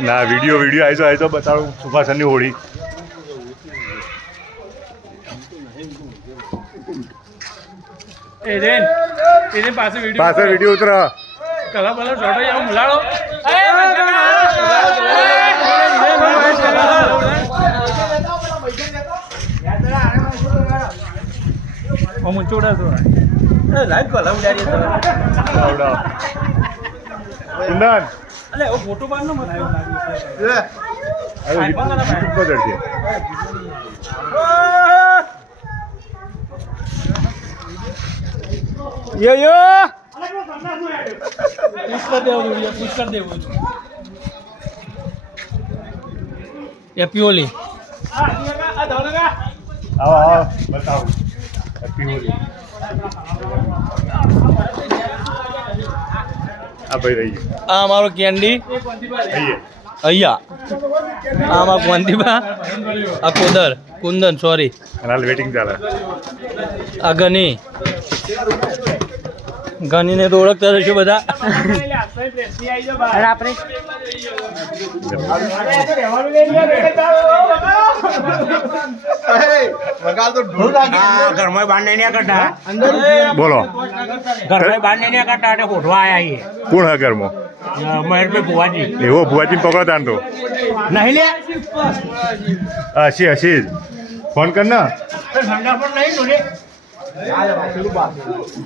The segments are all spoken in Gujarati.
ના વિડીયો આવી તો બતાવું સુભાષની હોળી પાસે વિડીયો ઉતર કલા બલા છોટો આવ મુલાડો ઓમ ચોડા તો લાઈવ કલા ઉડાડી તો આવડા કુંદન અલે ઓ ફોટો પાડનો મને અરે YouTube પર ચડશે યો પુષ્કર દેવું એપીઓલી આવો બતાવો હેપી હોલી આ ભાઈ રહી આ અમારો કેન્ડી અહીંયા આ અમારા કોંદીબા આ કોદર કુંદન સોરી હાલ વેટિંગ ચાલે આ ગની ગનીને તો ઓળખતા હશો બધા ઘરમાં બાંધે નહીં કરતા બોલો ઘરમાં બાંધે નહીં કરતા એટલે હોઠવા આવ્યા કોણ હા ઘરમાં મહેરભાઈ ભુવાજી એવો ભુવાજી પકડતા તો નહીં લે હસી ફોન કર ને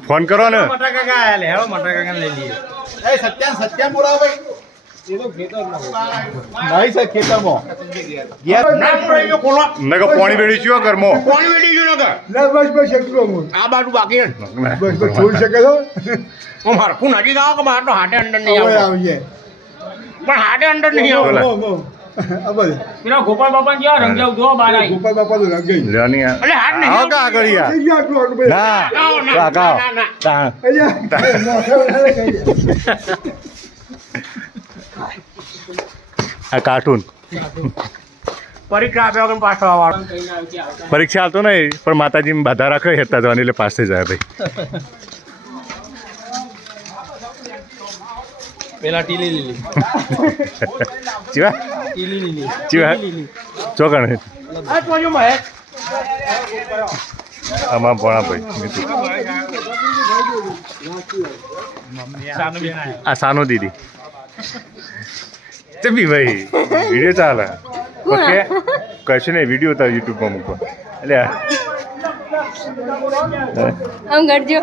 ફોન કરો ને સત્યાન બોલાવો ભાઈ નહીં ખેતરમાં નકર પાણી વેડી છો ઘરમાં કોણ વેડી ગયું નગર આ બાજુ બાકી છોડી શકે તો હું હરખું નજીક આવો કે બહાર તો હાટે અંદર નહીં આવો પણ હાટે અંદર નહીં આવો પેલા ગોપાલ બાપા ક્યાં રંગ્યા ઉધો બહાર આવી ગોપાલ બાપા તો રંગ ગઈ લેવાની એટલે હાટ નહીં આવો કા આગળ યાર ના કાકા આ કાર્ટૂન પરીક્ષા આપ્યા વગર પાછો આવવાનો પરીક્ષા આવતો નહીં પણ માતાજી બાધા રાખે હેતા જવાની એટલે પાસ થઈ જાય ભાઈ પેલા ટીલી લીલી ચીવા ટીલી લીલી ચીવા ચોકણ આમાં ભણા ભાઈ નીતુ આ સાનો દીદી ચબી ભાઈ વિડીયો ચાલે ઓકે કશું નહીં વિડીયો તાર યુટ્યુબમાં મૂકો એટલે આમ કરજો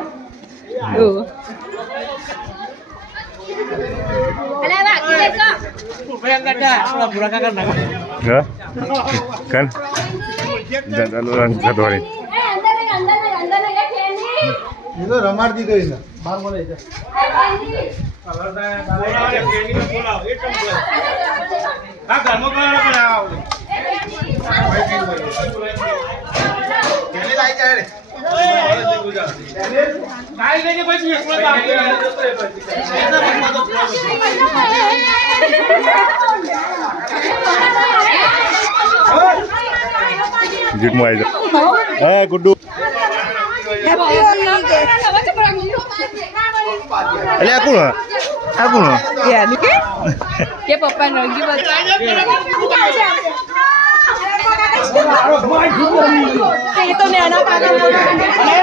હા કન ધોરી રમાડ દીધો જીટમાં આવી જાઓ હા ગુડ્ડુ એટલે આ કોણ આ કોણ કે પપ્પા નંગી બતા એ તો નાના કાકા